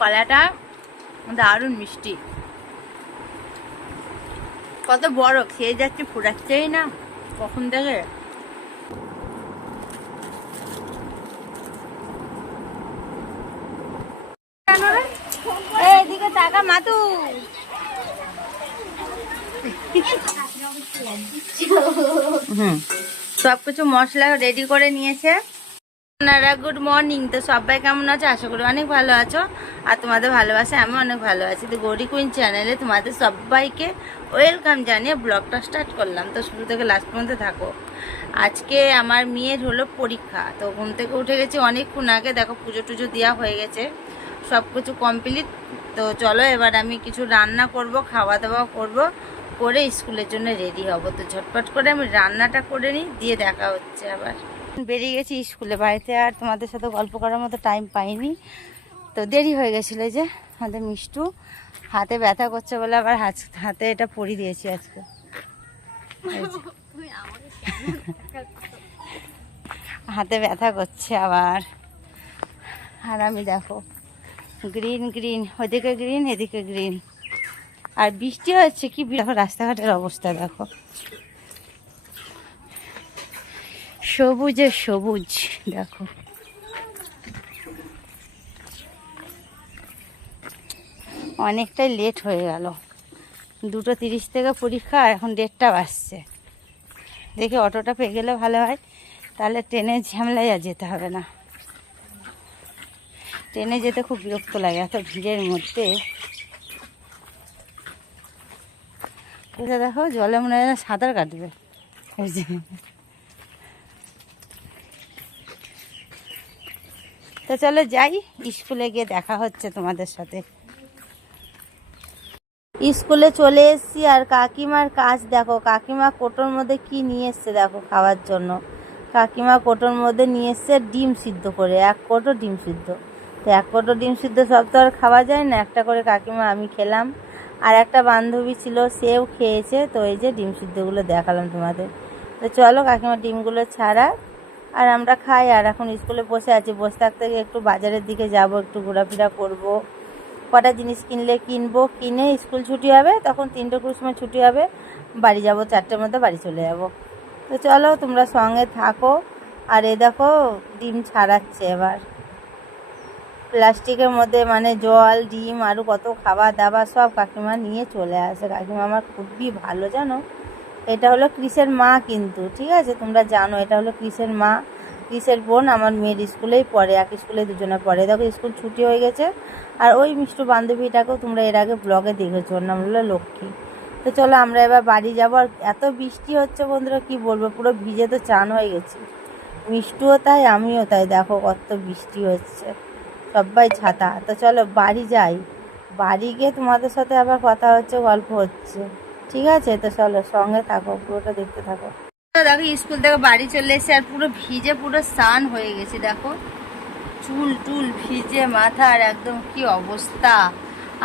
কলাটা দারুণ মিষ্টি, কত বড়, খেয়ে যাচ্ছে ফুরাচ্ছেই না কখন থেকে। এদিকে টাকা মাতু সবকিছু মশলা রেডি করে নিয়েছে। আপনারা গুড মর্নিং। তো সবাই কেমন আছো? আশা করি অনেক ভালো আছো, আর তোমাদের ভালোবাসে আমি অনেক ভালো আছি। তো গৌরী কুইন চ্যানেলে তোমাদের সবাইকে ওয়েলকাম জানিয়ে ব্লগটা স্টার্ট করলাম। তো শুরু থেকে লাস্ট পর্যন্ত থাকো। আজকে আমার মেয়ের হলো পরীক্ষা, তো ঘুম থেকে উঠে গেছি অনেকক্ষণ আগে, দেখো পুজো টুজো দেওয়া হয়ে গেছে, সব কিছু কমপ্লিট। তো চলো এবার আমি কিছু রান্না করব, খাওয়া দাওয়া করব, করে স্কুলের জন্য রেডি হব। তো ঝটপট করে আমি রান্নাটা করে নিই, দিয়ে দেখা হচ্ছে আবার। বেরিয়ে গেছি স্কুলে, বাড়িতে আর তোমাদের সাথে গল্প করার মতো টাইম পাইনি, তো দেরি হয়ে গেছিলো। যে আমাদের মিষ্টু হাতে ব্যথা করছে বলে আবার হাতে এটা পরিয়ে দিয়েছি আজকে। হাতে ব্যথা করছে আবার, আর আমি দেখো গ্রিন গ্রিন, ওদিকে গ্রিন এদিকে গ্রিন, আর বৃষ্টি হচ্ছে কি, দেখো রাস্তাঘাটের অবস্থা দেখো, সবুজে সবুজ দেখো। অনেকটাই লেট হয়ে গেল, 2:30 থেকে পরীক্ষা, এখন 1:30 বাজছে। দেখি অটোটা পেয়ে গেলে ভালো হয়, তাহলে ট্রেনের ঝামেলায় আর যেতে হবে না। ট্রেনে যেতে খুব বিরক্ত লাগে এত ভিড়ের মধ্যে। দেখো জলে মনে হয় সাঁতার কাটবে। তো চলো যাই, স্কুলে গিয়ে দেখা হচ্ছে তোমাদের সাথে। স্কুলে চলে এসেছি, আর কাকিমার কাজ দেখো, কাকিমা কোটোর মধ্যে কি নিয়ে এসছে দেখো খাওয়ার জন্য। কাকিমা কোটোর মধ্যে নিয়ে এসছে ডিম সিদ্ধ করে, 1 কোটো ডিম সিদ্ধ। তো 1 কোটো ডিম সিদ্ধ সব তো আর খাওয়া যায় না, একটা করে কাকিমা আমি খেলাম, আর একটা বান্ধবী ছিল সেও খেয়েছে। তো এই যে ডিম সিদ্ধগুলো দেখালাম তোমাদের। তো চলো কাকিমা ডিমগুলো ছাড়া, আর আমরা খাই। আর এখন স্কুলে বসে আছি, বসে থাকতে একটু বাজারের দিকে যাব, একটু ঘোরাফেরা করব, কটা জিনিস কিনবো, কিনে স্কুল ছুটি হবে, তখন 3টের সময় ছুটি হবে, বাড়ি যাব, 4টের মধ্যে বাড়ি চলে যাব। তো চলো তোমরা সঙ্গে থাকো। আর এ দেখো ডিম ছাড়াচ্ছে এবার প্লাস্টিকের মধ্যে, মানে জল, ডিম, আরও কত খাবার দাবার সব কাকিমা নিয়ে চলে আসে। কাকিমা আমার খুবই ভালো, জানো। এটা হলো ক্রিসের মা, কিন্তু ঠিক আছে তোমরা জানো এটা হলো ক্রিসের মা, ক্রিসের বোন আমার মেয়ের স্কুলেই পড়ে, এক স্কুলে দুজনে পড়ে। দেখো স্কুল ছুটি হয়ে গেছে, আর ওই মিষ্টু বান্ধবীটাকেও তোমরা এর আগে ব্লগে দেখেছো, ওর নাম হলো লক্ষ্মী। তো চলো আমরা এবার বাড়ি যাবো। আর এত বৃষ্টি হচ্ছে বন্ধুরা, কি বলবো, পুরো ভিজে তো চান হয়ে গেছি। মিষ্টুও তাই, আমিও তাই, দেখো কত বৃষ্টি হচ্ছে, সবাই ছাতা। তো চলো বাড়ি যাই, বাড়ি গিয়ে তোমাদের সাথে আবার কথা হচ্ছে, গল্প হচ্ছে, ঠিক আছে। তো চলো সঙ্গে থাকো, পুরোটা দেখতে থাকো। দেখো স্কুল থেকে বাড়ি চলে এসে আর পুরো ভিজে পুরো স্নান হয়ে গেছি, দেখো চুল টুল ভিজে, মাথার একদম কি অবস্থা।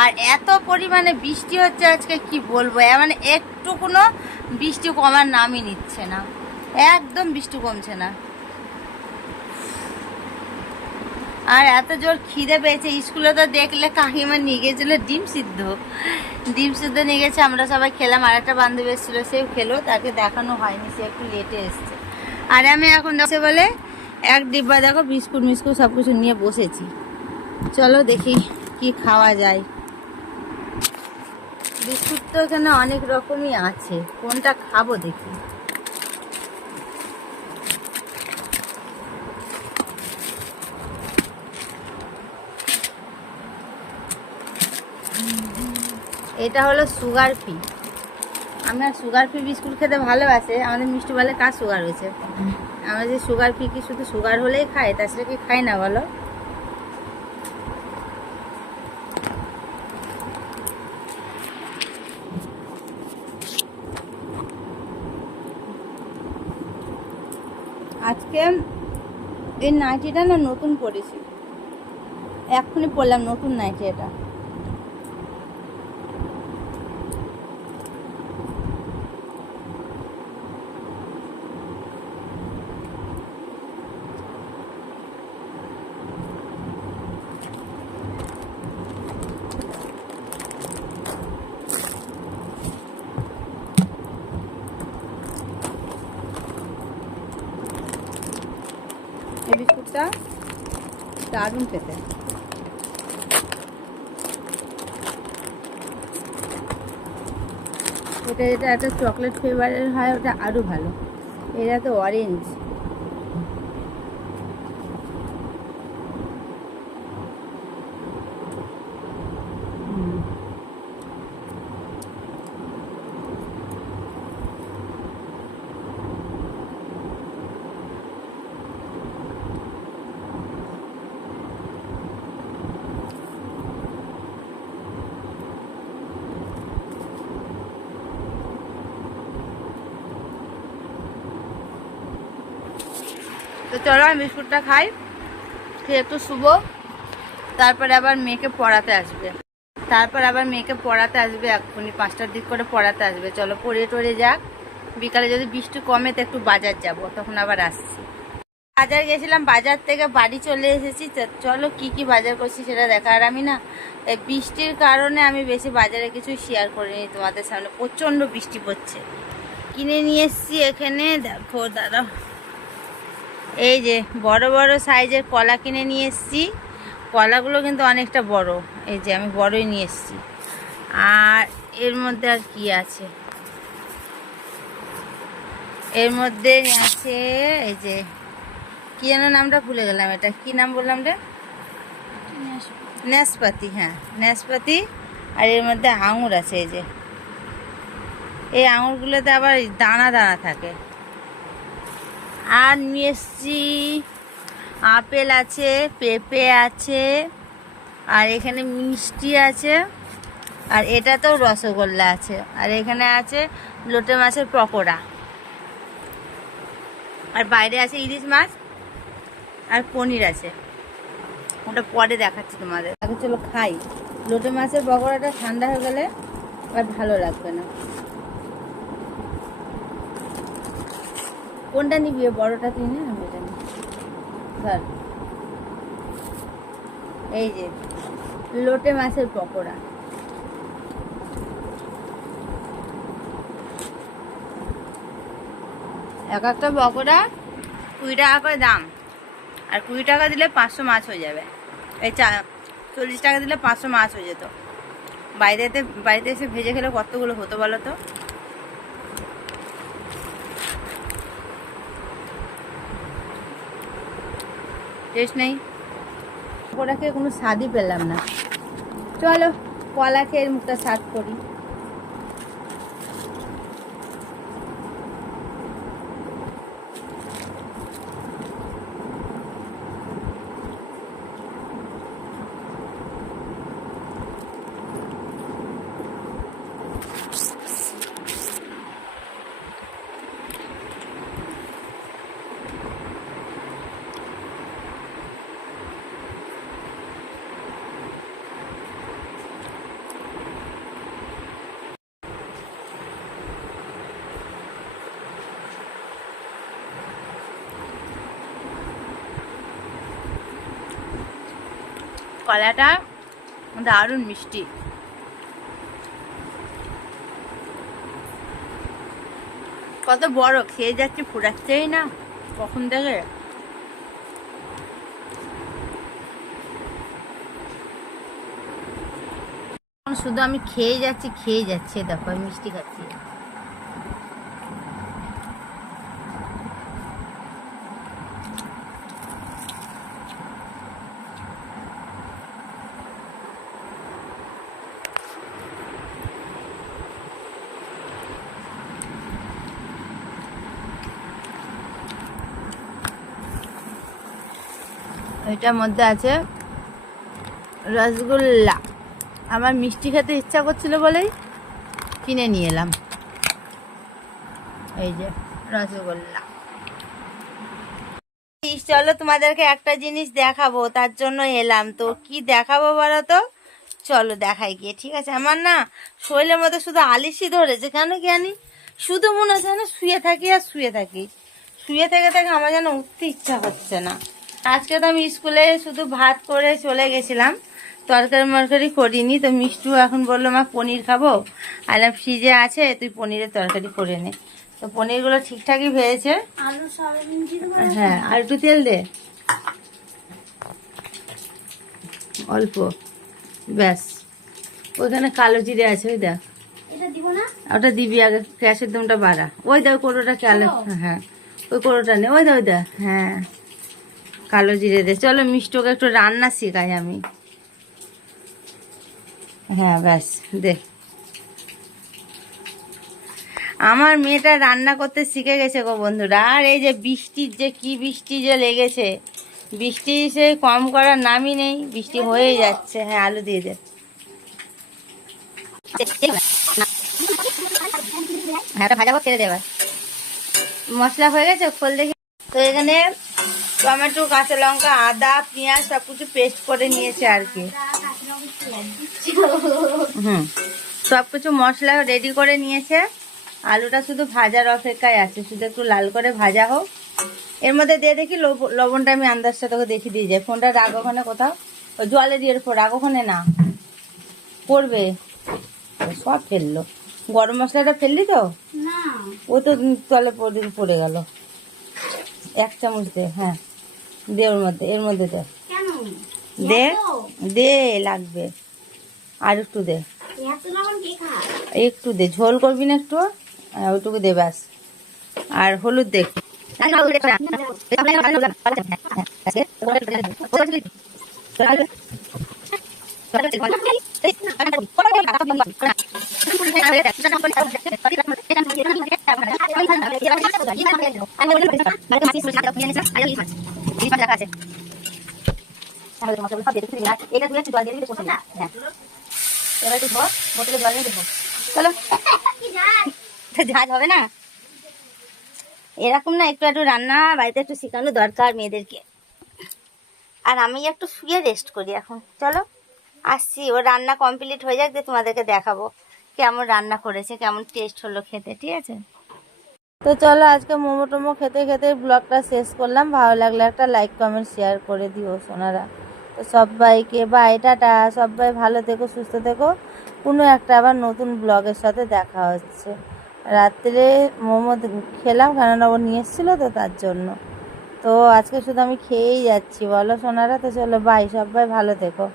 আর এত পরিমাণে বৃষ্টি হচ্ছে আজকে, কি বলবো, মানে একটু কোনো বৃষ্টি কমার নামই নিচ্ছে না, একদম বৃষ্টি কমছে না। আর এত জোর খিদে পেয়েছে, স্কুলে তো দেখলে কাকিমা নিয়ে গেছিল ডিম সিদ্ধ নিয়ে গেছে, আমরা সবাই খেলাম, আর একটা বান্ধবী এসেছিলো সেও খেলো, তাকে দেখানো হয়নি, সে একটু লেটে এসছে। আর আমি এখন দেখছে বলে 1 ডিব্বা দেখো বিস্কুট মিস্কুট সব কিছু নিয়ে বসেছি। চলো দেখি কি খাওয়া যায়। বিস্কুট তো এখানে অনেক রকমই আছে, কোনটা খাবো দেখি। এটা হলো সুগার ফ্রি, আমি আর সুগার ফ্রি বিস্কুট খেতে ভালোবাসে। আমাদের মিষ্টি বলে কার সুগার হয়েছে, আমরা যে সুগার ফ্রি কি শুধু সুগার হলেই খাই, তাছাড়া কি খাই না বলো। আজকে এই নাইটিটা না নতুন পরেছি, এক্ষুনি পরলাম নতুন নাইটি এটা। বিস্কুটটা দারুণ খেতে। এটা একটা চকলেট ফ্লেভারের হয়, ওটা আরও ভালো। এটা তো অরেঞ্জ। তো চলো আমি বিস্কুটটা খাই, খেয়ে একটু শুবো, তারপরে আবার মেয়েকে পড়াতে আসবে। এক্ষুনি 5টার দিক করে পড়াতে আসবে। চলো পড়ে টরে যাক, বিকালে যদি বৃষ্টি কমে তো একটু বাজার যাব, তখন আবার আসছি। বাজার গেছিলাম, বাজার থেকে বাড়ি চলে এসেছি। চলো কি কি বাজার করছি সেটা দেখা। আর আমি না এই বৃষ্টির কারণে আমি বেশি বাজারে কিছু শেয়ার করিনি তোমাদের সামনে, প্রচণ্ড বৃষ্টি পড়ছে। কিনে নিয়ে এসছি এখানে, দেখো দাদা, এই যে বড় বড় সাইজের কলা কিনে নিয়ে এসছি। কলাগুলো কিন্তু অনেকটা বড়, এই যে আমি বড়ই নিয়ে এসছি। আর এর মধ্যে আর কি আছে, এর মধ্যে আছে এই যে কি যেন নামটা ভুলে গেলাম, এটা কি নাম বললাম রে, নাশপাতি। হ্যাঁ নাশপাতি। আর এর মধ্যে আঙুর আছে, এই যে এই আঙুরগুলোতে আবার দানা দানা থাকে। আর নিয়ে এসছি আপেল আছে, পেঁপে আছে, আর এখানে মিষ্টি আছে, আর এটাতেও রসগোল্লা আছে, আর এখানে আছে লোটে মাছের পকোড়া, আর বাইরে আছে ইলিশ মাছ আর পনির আছে, ওটা পরে দেখাচ্ছি তোমাদের। আগে চলো খাই। লোটে মাছের পকোড়াটা ঠান্ডা হয়ে গেলে আর ভালো লাগবে না। কোনটা নিবি, বড়টা তুই নে, আমি এটা নিই। ধর, এই যে লোটে মাছের পকোড়া। এক একটা পকোড়া 20 টাকা করে দাম, আর 20 টাকা দিলে 500 মাছ হয়ে যাবে। এই 40 টাকা দিলে 500 মাছ হয়ে যেত। বাড়িতে এসে ভেজে খেলে কতগুলো হতো বলো তো। টেস্ট নেই, পকোড়া খেয়ে কোনো স্বাদই পেলাম না। চলো কলা খেয়ে মুখটা স্বাদ করি। কলাটা দারুণ মিষ্টি। কত বড়, খেয়ে যাচ্ছি ফুরাচ্ছেই না কখন থেকে। শুধু আমি খেয়ে যাচ্ছি, দেখো আমি মিষ্টি খাচ্ছি। এটার মধ্যে আছে রসগোল্লা। আমার মিষ্টি খেতে ইচ্ছা করছিল বলেই কিনে নিয়ে এলাম। এই যে রসগোল্লা। চলো তোমাদেরকে একটা জিনিস দেখাবো, তার জন্য এলাম। তো কি দেখাবো বলো তো, চলো দেখাই গিয়ে। ঠিক আছে, আমার না শরীরের মধ্যে শুধু আলিশি ধরেছে, কেন কি জানি, শুধু মনে হচ্ছে না শুয়ে থাকি আর শুয়ে থাকি, শুয়ে থেকে থেকে আমার যেন উঠতে ইচ্ছা হচ্ছে না। আজকে তো আমি স্কুলে শুধু ভাত করে চলে গেছিলাম, তরকারি মরকারি করিনি। তো মিষ্টু এখন বললো মা পনির খাবো, আর ফ্রিজে আছে তুই পনিরের তরকারি করে নে। তো পনিরগুলো ঠিকঠাকই ভেজেছে। হ্যাঁ আর একটু তেল দে। অল্প, ব্যাস। ওইখানে কালো জিরে আছে, ওই দেখ। ওটা দিবি আগে, গ্যাসের দামটা বাড়া। ওই দেখ কোটোটা কালো, হ্যাঁ ওই কোটোটা নে, ওই দেখ, ওই দেখ, হ্যাঁ কালো জিরে দে। চলো মিষ্টকে একটু রান্না শেখাই আমি। হ্যাঁ ব্যাস দে। আমার মেয়েটা রান্না করতে শিখে গেছে গো বন্ধুরা। আর এই যে বৃষ্টির যে কি বৃষ্টি যে লেগেছে, বৃষ্টি সে কম করার নামই নেই, বৃষ্টি হয়েই যাচ্ছে। হ্যাঁ আলু দিয়ে দে। হ্যাঁ ভাজাবো, ফেলে দেবার। মশলা হয়ে গেছে, খোল দেখি। তো এখানে টমেটো, কাঁচা লঙ্কা, আদা, পেঁয়াজ সব কিছু পেস্ট করে নিয়েছে আর কি। সব কিছু মশলা রেডি করে নিয়েছে। আলুটা শুধু ভাজার অপেক্ষায় আছে, শুধু একটু লাল করে ভাজা হোক। এর মধ্যে দিয়ে দেখি লবণটা আমি আন্দাজটা তোকে দেখে দিয়ে যাই। ফোনটা রাগ ওখানে কোথাও, জলে দিয়ে রাগ ওখানে, না পড়বে। সব ফেললো, গরম মশলাটা ফেললি তো, ও তো তলে পড়ে গেল। 1 চামচ দে, হ্যাঁ দে ওর মধ্যে, এর মধ্যে দে, দে দে, লাগবে আর একটু দে, একটু দে, ঝোল করবি না একটু, ওইটুকু দে ব্যাস। আর হলুদ দে। চলো ঝাঁজ হবে না, এরকম না, একটু একটু রান্না বাড়িতে একটু শেখানো দরকার মেয়েদেরকে। আর আমি একটু শুয়ে রেস্ট করি এখন। চলো আসছি, ও রান্না কমপ্লিট হয়ে যাক, দিয়ে তোমাদেরকে দেখাবো কেমন রান্না করেছে, কেমন টেস্ট হলো খেতে, ঠিক আছে? তো চলো আজকে মোমো টোমো খেতে খেতে ব্লগটা শেষ করলাম। ভালো লাগলে একটা লাইক কমেন্ট শেয়ার করে দিও সোনারা। তো সবাইকে বাই, টাটা। সবাই ভালো থেকো, সুস্থ থেকো। কোনো একটা আবার নতুন ব্লগের সাথে দেখা হচ্ছে। রাত্রে মোমো খেলাম, কেননা ও নিয়ে এসেছিলো তো তার জন্য। তো আজকে শুধু আমি খেয়েই যাচ্ছি, বলো সোনারা। তো চলো বাই, সবাই ভালো থেকো।